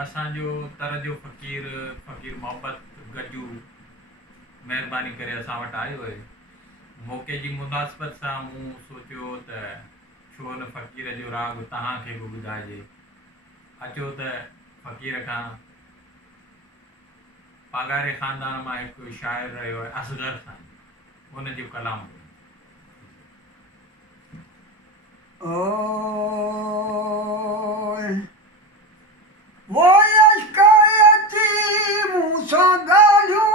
असांजो तर जो फ़क़ीर मोहब्बत गजू महिरबानी करे असां वटि आयो आहे। मौक़े जी मुनासिबत सां मूं सोचियो त छो न फ़क़ीर जो राग तव्हांखे बि ॿुधाइजे। अचो त फ़क़ीर खां पागारे ख़ानदान मां हिकु शाइर रहियो आहे असगर सां, उन जो कलाम ॿुधो। ओए वो यशकायती मूसा गालियूं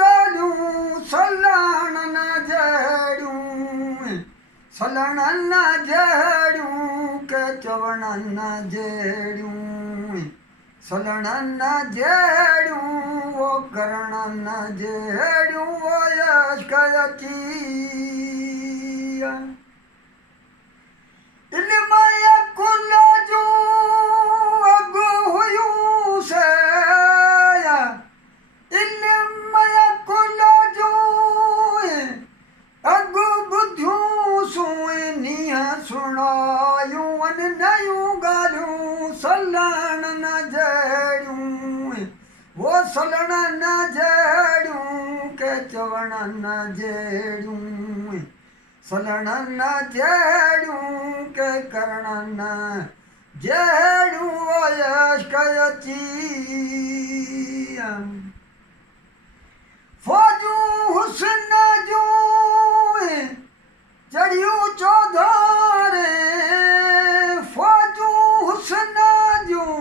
गालियूं सलण न जहिड़ियूं के चवण न जहिड़ियूं सलण न जहिड़ियूं वो करण न जहिड़ियूं वो यशकायती इल्म कुल जूं अॻु हुयूं से इल्म कुल जूं अॻु ॿुधियूं सुईनीअ सुणायूं आहिनि नयूं ॻाल्हियूं सलण न जहिड़ियूं वो सलण न जहिड़ियूं के चवण न जहिड़ियूं सलण न जहिड़ियूं के करण न जहिड़ियूं वो यशकायती फ़ौजूं हुस्न जूं चढ़ियूं चौधारे फ़ौजूं हुस्न जूं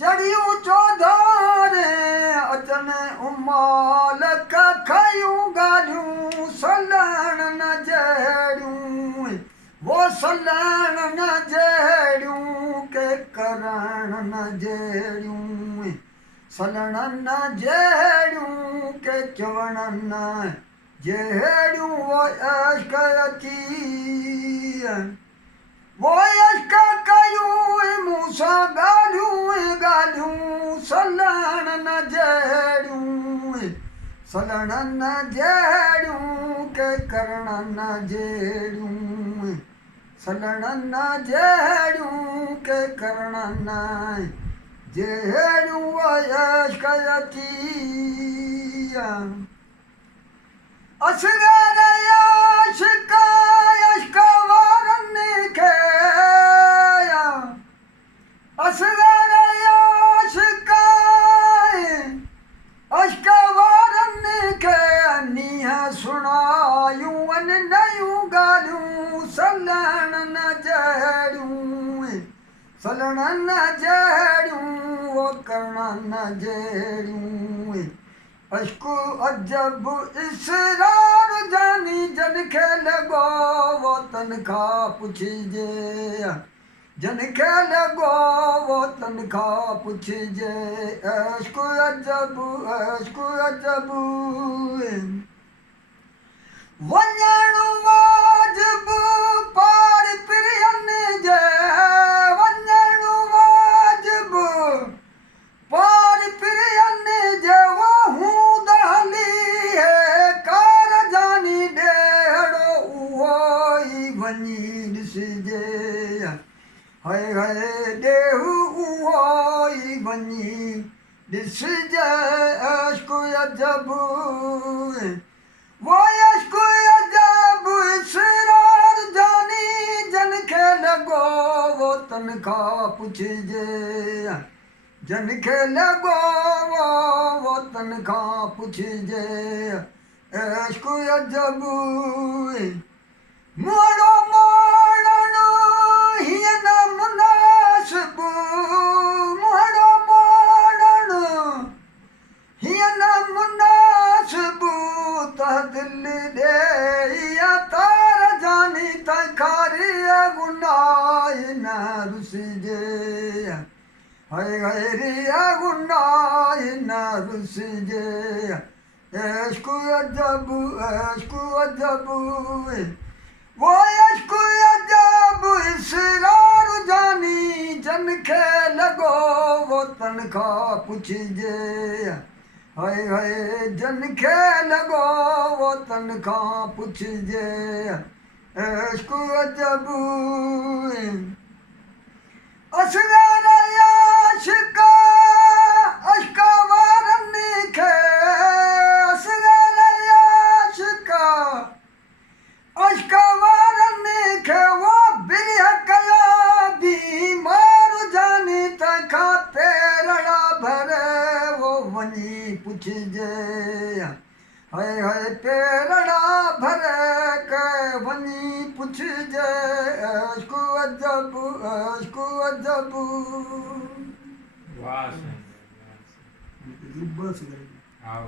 चढ़ियूं चौधारे अचनि उमाल खयूं ॻाल्हियूं सलण न जहिड़ियूं वो सलण न जहिड़ियूं के करण न जहिड़ियूं सलण न जहिड़ियूं के चवण न जहिड़ियूं वो यशकायती वो यशक कयूं मूंसां ॻाल्हियूं ॻाल्हियूं सलण न जहिड़ियूं सलण न जहिड़ियूं के करण न जहिड़ियूं सलण न जहिड़ियूं के करण न जहिड़ियूं वो यशकायती असगर याशिक यशक वारनि खे असगर याशिक अश्क वारनि खे नीह सुणायूं आहिनि नयूं ॻाल्हियूं सलण न जहिड़ियूं सलण न जहिड़ियूं वो करण न जहिड़ियूं अश्क अजब इसरार जानी जन खे लॻो वो तन खां पुछिजे जन खे लॻो वो तन खां पुछिजे अश्क अजब वञण वाजिब पार पिरियनि जे वञण वाजिब पार पिरियनि जे वो हूं दहली है कार जानी ॾेड़ो उहो ई वञी ॾिसिजे हाय हाय ॾेहु उहो ई वञी ॾिसिजे अश्क अजब वो अश्क अजब इसरार जानी जन खे लॻो वो तन खां पुछिजे जन खे लॻो वो तन खां पुछिजे अश्क अजब मोड़ो मोड़ण हीअं न मुनासिब मोड़ो मोड़ण हीअं न मुनासिब त दिलि ॾे तार जानी त खारी गुनाह न रुसिजे हाय हाय रिया गुनाह न रुसिजे अश्क अजब वो अश्क अजब इसरार जानी जन खे लॻो वो तन खां पुछिजे हाय हाय जन खे लॻो वो तन खां पुछिजे अश्क अजब असगर याशिक पुछिजे हाय हाय पेरड़ा भरे के वनी पुछिजे अशकु अजब वाह साईं, वाह साईं। बस आओ।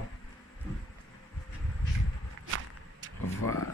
वाह